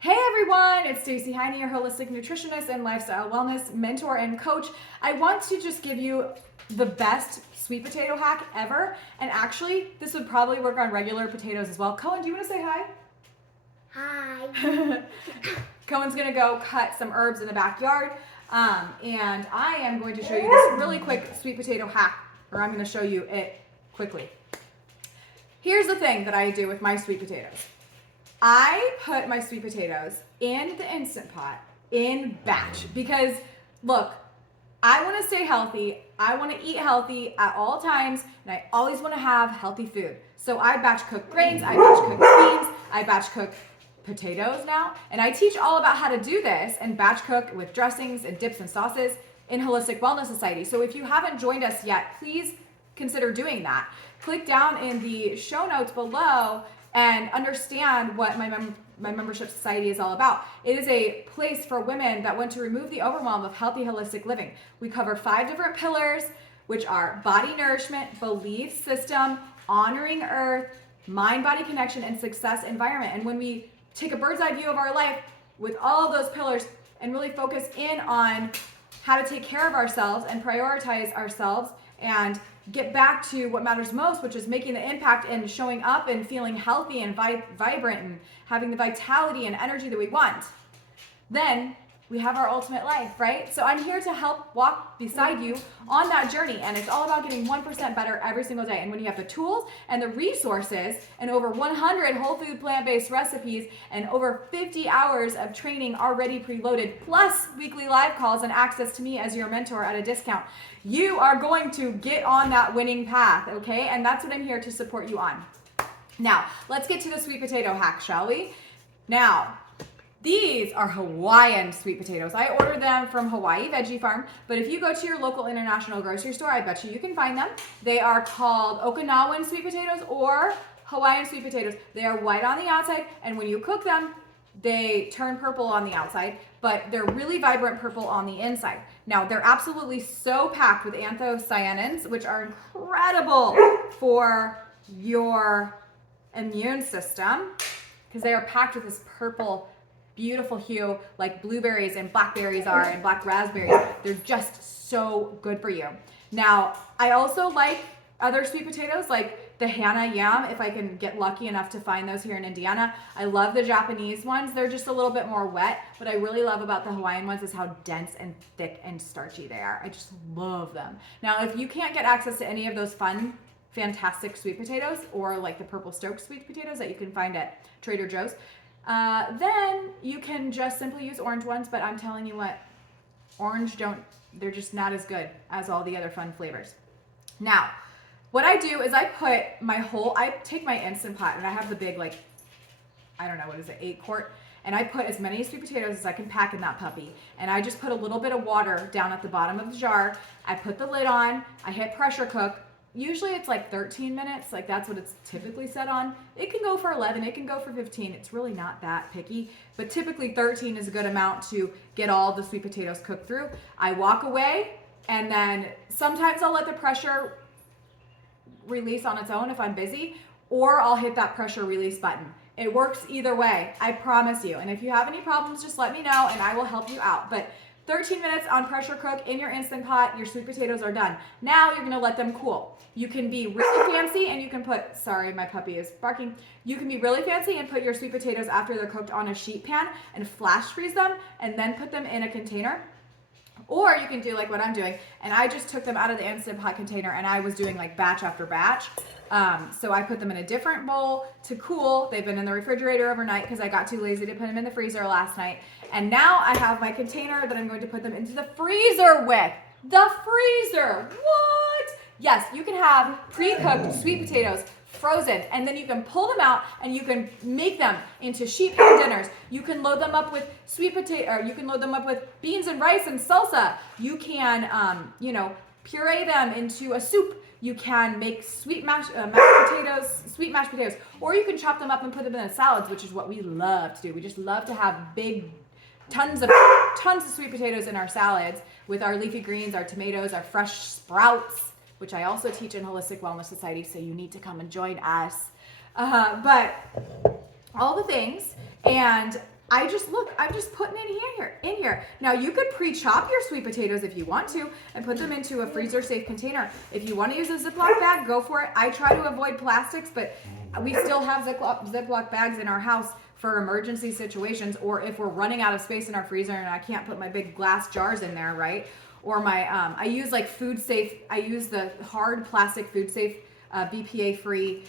Hey everyone, it's Stacey Heine, your holistic nutritionist and lifestyle wellness mentor and coach. I want to just give you the best sweet potato hack ever. And actually, this would probably work on regular potatoes as well. Cohen, do you want to say hi? Hi. Cohen's gonna go cut some herbs in the backyard. And I am going to show you this really quick sweet potato hack, or I'm gonna show you it quickly. Here's the thing that I do with my sweet potatoes. I put my sweet potatoes in the Instant Pot in batch because, look, I want to stay healthy. I want to eat healthy at all times, and I always want to have healthy food. So I batch cook grains, I batch cook beans, I batch cook potatoes now, and I teach all about how to do this and batch cook with dressings and dips and sauces in Holistic Wellness Society. So if you haven't joined us yet, please consider doing that. Click down in the show notes below and understand what my membership society is all about. It is a place for women that want to remove the overwhelm of healthy, holistic living. We cover 5 different pillars, which are body nourishment, belief system, honoring earth, mind-body connection, and success environment. And when we take a bird's eye view of our life with all of those pillars and really focus in on how to take care of ourselves and prioritize ourselves and get back to what matters most, which is making the impact and showing up and feeling healthy and vibrant and having the vitality and energy that we want, then we have our ultimate life, right? So I'm here to help walk beside you on that journey, and it's all about getting 1% better every single day. And when you have the tools and the resources and over 100 whole food plant-based recipes and over 50 hours of training already preloaded, plus weekly live calls and access to me as your mentor at a discount, you are going to get on that winning path, okay? And that's what I'm here to support you on. Now, let's get to the sweet potato hack, shall we? Now, these are Hawaiian sweet potatoes. I ordered them from Hawaii Veggie Farm, but if you go to your local international grocery store, I bet you can find them. They are called Okinawan sweet potatoes or Hawaiian sweet potatoes. They are white on the outside, and when you cook them, they turn purple on the outside, but they're really vibrant purple on the inside. Now, they're absolutely so packed with anthocyanins, which are incredible for your immune system because they are packed with this purple beautiful hue like blueberries and blackberries are and black raspberries. They're just so good for you. Now, I also like other sweet potatoes like the Hana yam, if I can get lucky enough to find those here in Indiana. I love the Japanese ones. They're just a little bit more wet. What I really love about the Hawaiian ones is how dense and thick and starchy they are. I just love them. Now, if you can't get access to any of those fun, fantastic sweet potatoes or like the Purple Stokes sweet potatoes that you can find at Trader Joe's, then you can just simply use orange ones, but I'm telling you what, they're just not as good as all the other fun flavors. Now, what I do is I take my Instant Pot and I have the big, like, I don't know, what is it, 8 quart, and I put as many sweet potatoes as I can pack in that puppy. And I just put a little bit of water down at the bottom of the jar. I put the lid on, I hit pressure cook. Usually it's like 13 minutes, like that's what it's typically set on. It can go for 11, it can go for 15. It's really not that picky, but typically 13 is a good amount to get all the sweet potatoes cooked through. I walk away, and then sometimes I'll let the pressure release on its own if I'm busy, or I'll hit that pressure release button. It works either way, I promise you. And if you have any problems, just let me know and I will help you out. But 13 minutes on pressure cook in your Instant Pot, your sweet potatoes are done. Now you're gonna let them cool. You can be really fancy and you can put, sorry, my puppy is barking. You can be really fancy and put your sweet potatoes after they're cooked on a sheet pan and flash freeze them and then put them in a container. Or you can do like what I'm doing, and I just took them out of the Instant Pot container and I was doing like batch after batch. So I put them in a different bowl to cool. They've been in the refrigerator overnight because I got too lazy to put them in the freezer last night. And now I have my container that I'm going to put them into the freezer with. The freezer, what? Yes, you can have pre-cooked sweet potatoes frozen, and then you can pull them out and you can make them into sheet pan dinners. You can load them up with sweet potato, or you can load them up with beans and rice and salsa. You can, puree them into a soup. You can make sweet mashed potatoes, or you can chop them up and put them in the salads, which is what we love to do. We just love to have tons of sweet potatoes in our salads with our leafy greens, our tomatoes, our fresh sprouts, which I also teach in Holistic Wellness Society, so you need to come and join us. But all the things, and I'm just putting it in here. Now you could pre-chop your sweet potatoes if you want to and put them into a freezer safe container. If you want to use a Ziploc bag, go for it. I try to avoid plastics, but we still have Ziploc bags in our house for emergency situations, or if we're running out of space in our freezer and I can't put my big glass jars in there, right? Or my, I use like food safe, I use the hard plastic food safe, BPA free,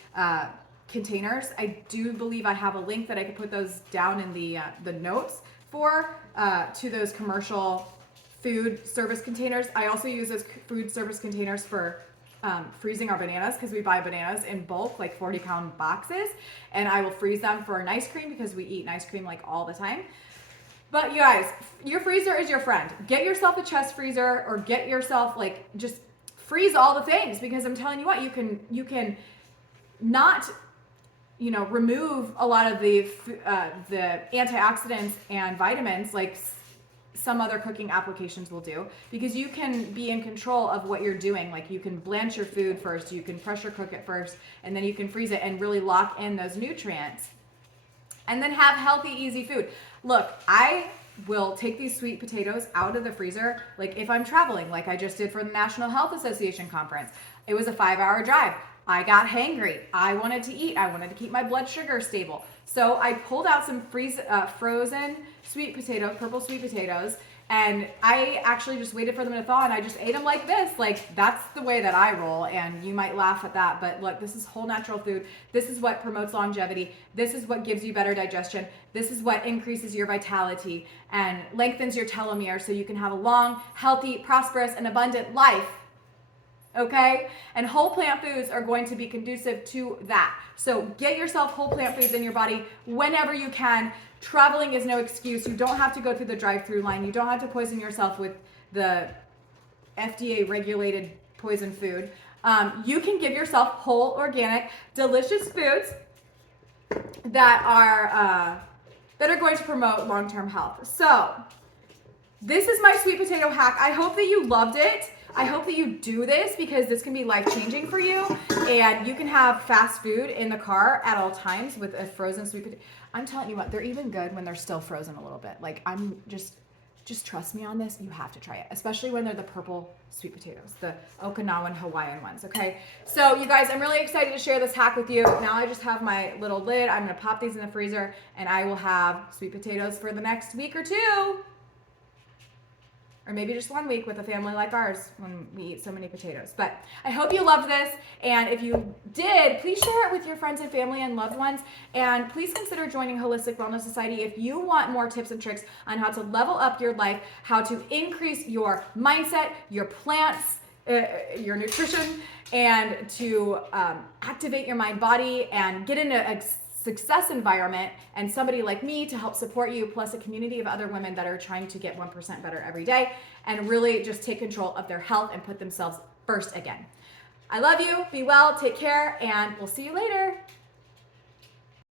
containers. I do believe I have a link that I could put those down in the notes for to those commercial food service containers. I also use those food service containers for freezing our bananas, because we buy bananas in bulk, like 40-pound boxes, and I will freeze them for an ice cream because we eat an ice cream like all the time. But you guys, your freezer is your friend. Get yourself a chest freezer, or get yourself like, just freeze all the things, because I'm telling you what, you can not, you know, remove a lot of the antioxidants and vitamins like some other cooking applications will do, because you can be in control of what you're doing. Like, you can blanch your food first, you can pressure cook it first, and then you can freeze it and really lock in those nutrients, and then have healthy, easy food. Look, I will take these sweet potatoes out of the freezer, like if I'm traveling, like I just did for the National Health Association conference. It was a 5-hour drive. I got hangry. I wanted to eat. I wanted to keep my blood sugar stable. So I pulled out some frozen sweet potatoes, purple sweet potatoes, and I actually just waited for them to thaw, and I just ate them like this. Like, that's the way that I roll, and you might laugh at that, but look, this is whole natural food. This is what promotes longevity. This is what gives you better digestion. This is what increases your vitality and lengthens your telomere so you can have a long, healthy, prosperous, and abundant life. Okay? And whole plant foods are going to be conducive to that. So get yourself whole plant foods in your body whenever you can. Traveling is no excuse. You don't have to go through the drive-through line. You don't have to poison yourself with the FDA regulated poison food. You can give yourself whole, organic, delicious foods that are going to promote long-term health. So this is my sweet potato hack. I hope that you loved it. I hope that you do this, because this can be life-changing for you, and you can have fast food in the car at all times with a frozen sweet potato. I'm telling you what, they're even good when they're still frozen a little bit. Like, I'm just trust me on this. You have to try it, especially when they're the purple sweet potatoes, the Okinawan Hawaiian ones, okay? So you guys, I'm really excited to share this hack with you. Now I just have my little lid. I'm gonna pop these in the freezer, and I will have sweet potatoes for the next week or two. Or maybe just 1 week with a family like ours when we eat so many potatoes. But I hope you loved this. And if you did, please share it with your friends and family and loved ones. And please consider joining Holistic Wellness Society if you want more tips and tricks on how to level up your life, how to increase your mindset, your plants, your nutrition, and to activate your mind, body, and get into a success environment, and somebody like me to help support you, plus a community of other women that are trying to get 1% better every day and really just take control of their health and put themselves first again. I love you. Be well. Take care. And we'll see you later.